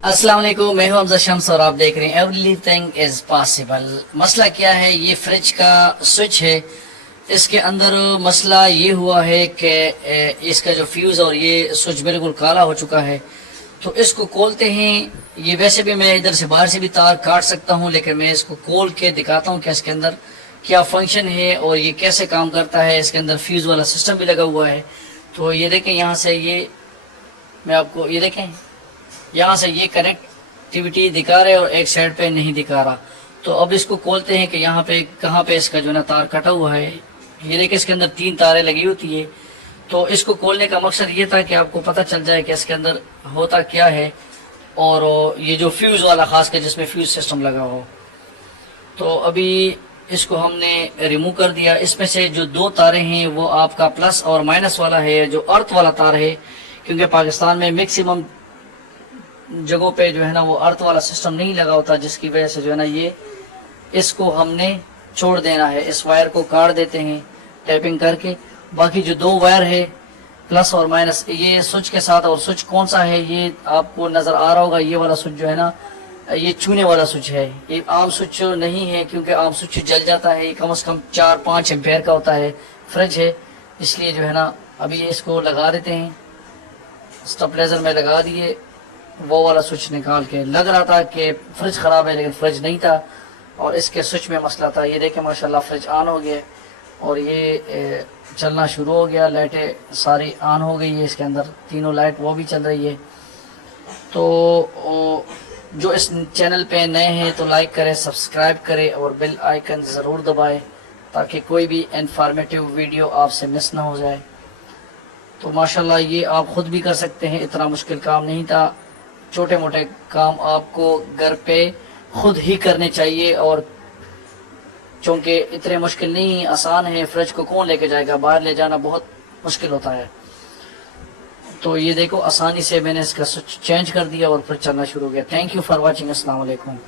अस्सलाम वालेकुम, मैं हूं हमजा शम्स और आप देख रहे हैं एवरीथिंग इज पॉसिबल। मसला क्या है, ये फ्रिज का स्विच है। इसके अंदर मसला ये हुआ है कि इसका जो फ्यूज़ और ये स्विच बिल्कुल काला हो चुका है। तो इसको खोलते हैं। ये वैसे भी मैं इधर से बाहर से भी तार काट सकता हूं, लेकिन मैं इसको खोल के दिखाता हूं कि इसके अंदर क्या फंक्शन है और ये कैसे काम करता है। इसके अंदर फ्यूज़ वाला सिस्टम भी लगा हुआ है। तो ये देखें, यहाँ से ये मैं आपको ये देखें, यहाँ से ये कनेक्टिविटी दिखा रहे और एक साइड पे नहीं दिखा रहा। तो अब इसको खोलते हैं कि यहाँ पे कहाँ पे इसका जो है ना तार कटा हुआ है। ये देखिए, इसके अंदर 3 तारें लगी होती है। तो इसको खोलने का मकसद ये था कि आपको पता चल जाए कि इसके अंदर होता क्या है, और ये जो फ्यूज़ वाला खास कर जिसमें फ्यूज़ सिस्टम लगा हो। तो अभी इसको हमने रिमूव कर दिया। इसमें से जो 2 तारें हैं वो आपका प्लस और माइनस वाला है, जो अर्थ वाला तार है, क्योंकि पाकिस्तान में मैक्सिमम जगहों पे जो है ना वो अर्थ वाला सिस्टम नहीं लगा होता, जिसकी वजह से जो है ना ये इसको हमने छोड़ देना है। इस वायर को काट देते हैं टैपिंग करके। बाकी जो 2 वायर है प्लस और माइनस, ये स्विच के साथ, और स्विच कौन सा है ये आपको नजर आ रहा होगा। ये वाला स्विच जो है ना ये चूने वाला स्विच है, ये आम स्विच नहीं है, क्योंकि आम स्विच जल जाता है। ये कम से कम 4-5 एम्पेयर का होता है। फ्रिज है, इसलिए जो है ना अभी इसको लगा देते हैं। स्टेबलाइजर में लगा दिए, वो वाला स्विच निकाल के। लग रहा था कि फ्रिज ख़राब है, लेकिन फ्रिज नहीं था और इसके स्विच में मसला था। ये देखें, माशाल्लाह फ्रिज ऑन हो गया और ये चलना शुरू हो गया। लाइटें सारी ऑन हो गई है, इसके अंदर तीनों लाइट वो भी चल रही है। तो जो इस चैनल पे नए हैं तो लाइक करें, सब्सक्राइब करें और बेल आइकन ज़रूर दबाएं, ताकि कोई भी इंफॉर्मेटिव वीडियो आपसे मिस ना हो जाए। तो माशाल्लाह ये आप ख़ुद भी कर सकते हैं, इतना मुश्किल काम नहीं था। छोटे मोटे काम आपको घर पे खुद ही करने चाहिए, और चूँकि इतने मुश्किल नहीं, आसान है। फ्रिज को कौन लेके जाएगा, बाहर ले जाना बहुत मुश्किल होता है। तो ये देखो, आसानी से मैंने इसका स्विच चेंज कर दिया और फिर चलना शुरू हो गया। Thank you for watching. अस्सलाम वालेकुम।